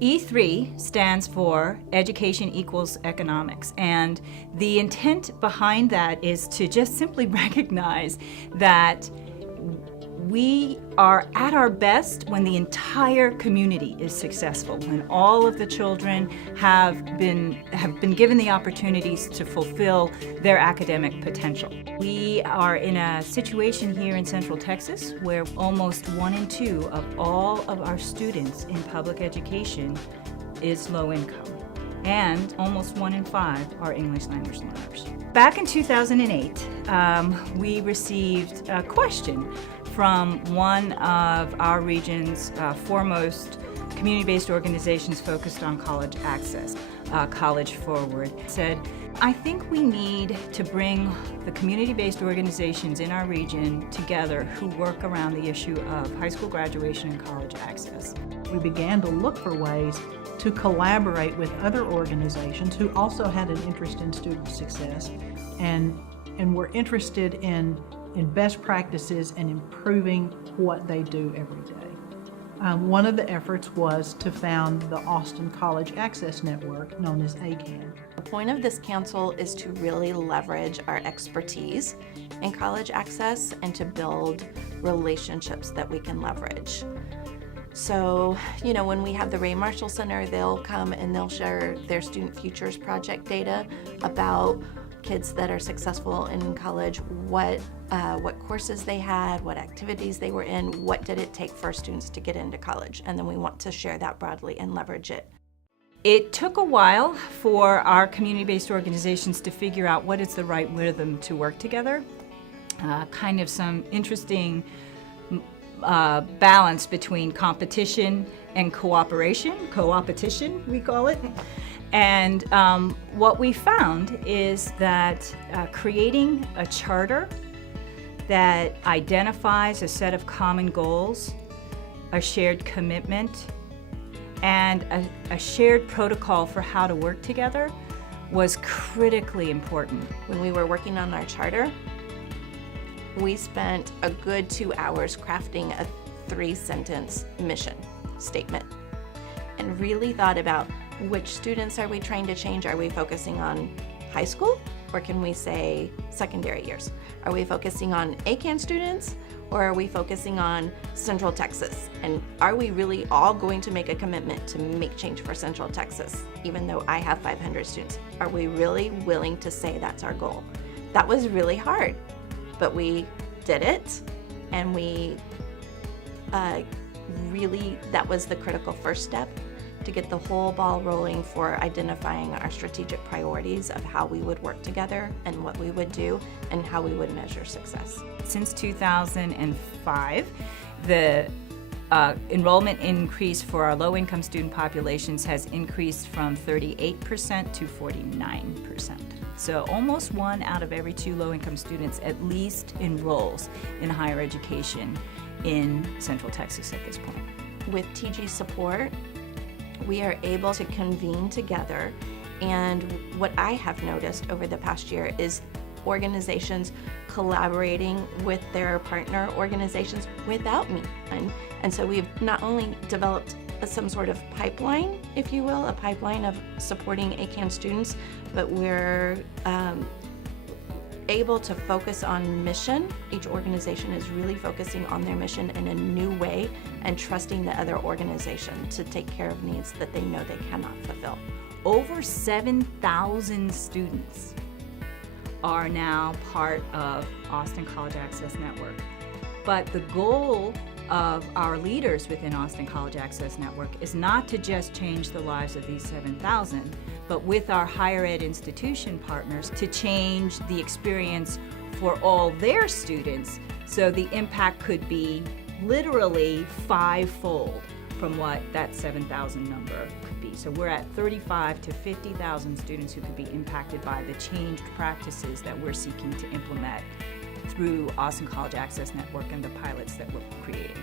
E3 stands for Education Equals Economics, and the intent behind that is to just simply recognize that we are at our best when the entire community is successful, when all of the children have been given the opportunities to fulfill their academic potential. We are in a situation here in Central Texas where almost 1 in 2 of all of our students in public education is low income, and almost 1 in 5 are English language learners. Back in 2008, we received a question from one of our region's foremost community-based organizations focused on college access, College Forward. It said, I think we need to bring the community-based organizations in our region together who work around the issue of high school graduation and college access. We began to look for ways to collaborate with other organizations who also had an interest in student success and were interested in best practices and improving what they do every day. One of the efforts was to found the Austin College Access Network, known as ACAN. The point of this council is to really leverage our expertise in college access and to build relationships that we can leverage. So, when we have the Ray Marshall Center, they'll come and they'll share their Student Futures Project data about kids that are successful in college, what courses they had, what activities they were in, what did it take for students to get into college, and then we want to share that broadly and leverage it. It took a while for our community-based organizations to figure out what is the right rhythm to work together. Kind of some interesting balance between competition and cooperation, co-opetition we call it. And what we found is that creating a charter that identifies a set of common goals, a shared commitment, and a shared protocol for how to work together was critically important. When we were working on our charter, we spent a good 2 hours crafting a 3-sentence mission statement and really thought about which students are we trying to change. Are we focusing on high school, or can we say secondary years? Are we focusing on ACAN students, or are we focusing on Central Texas? And are we really all going to make a commitment to make change for Central Texas, even though I have 500 students? Are we really willing to say that's our goal? That was really hard, but we did it, and we that was the critical first step to get the whole ball rolling for identifying our strategic priorities of how we would work together and what we would do and how we would measure success. Since 2005, the enrollment increase for our low-income student populations has increased from 38% to 49%. So almost 1 out of every 2 low-income students at least enrolls in higher education in Central Texas at this point. With TG support, we are able to convene together, and what I have noticed over the past year is organizations collaborating with their partner organizations without me. And so we've not only developed some sort of pipeline, if you will, a pipeline of supporting ACAN students, but we're able to focus on mission. Each organization is really focusing on their mission in a new way and trusting the other organization to take care of needs that they know they cannot fulfill. Over 7,000 students are now part of Austin College Access Network. But the goal of our leaders within Austin College Access Network is not to just change the lives of these 7,000, but with our higher ed institution partners to change the experience for all their students, so the impact could be literally 5-fold from what that 7,000 number could be. So we're at 35 to 50,000 students who could be impacted by the changed practices that we're seeking to implement through Austin College Access Network and the pilots that we're creating.